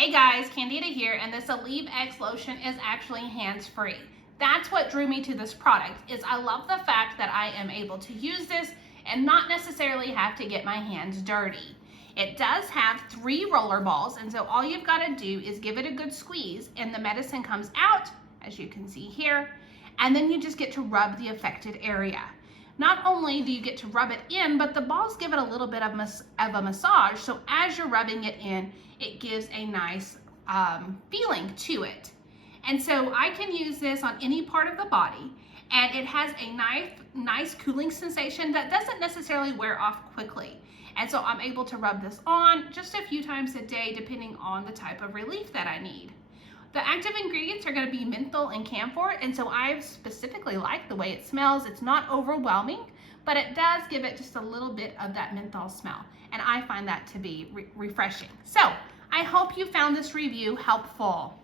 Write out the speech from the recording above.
Hey guys, Candida here, and this AleveX lotion is actually hands-free. That's what drew me to this product, is I love the fact that I am able to use this and not necessarily have to get my hands dirty. It does have 3 roller balls, and so all you've got to do is give it a good squeeze and the medicine comes out, as you can see here, and then you just get to rub the affected area. Not only do you get to rub it in, but the balls give it a little bit of a massage, so as you're rubbing it in, it gives a nice feeling to it. And so I can use this on any part of the body, and it has a nice cooling sensation that doesn't necessarily wear off quickly. And so I'm able to rub this on just a few times a day depending on the type of relief that I need. The active ingredients are going to be menthol and camphor, and so I specifically like the way it smells. It's not overwhelming, but it does give it just a little bit of that menthol smell, and I find that to be refreshing. So I hope you found this review helpful.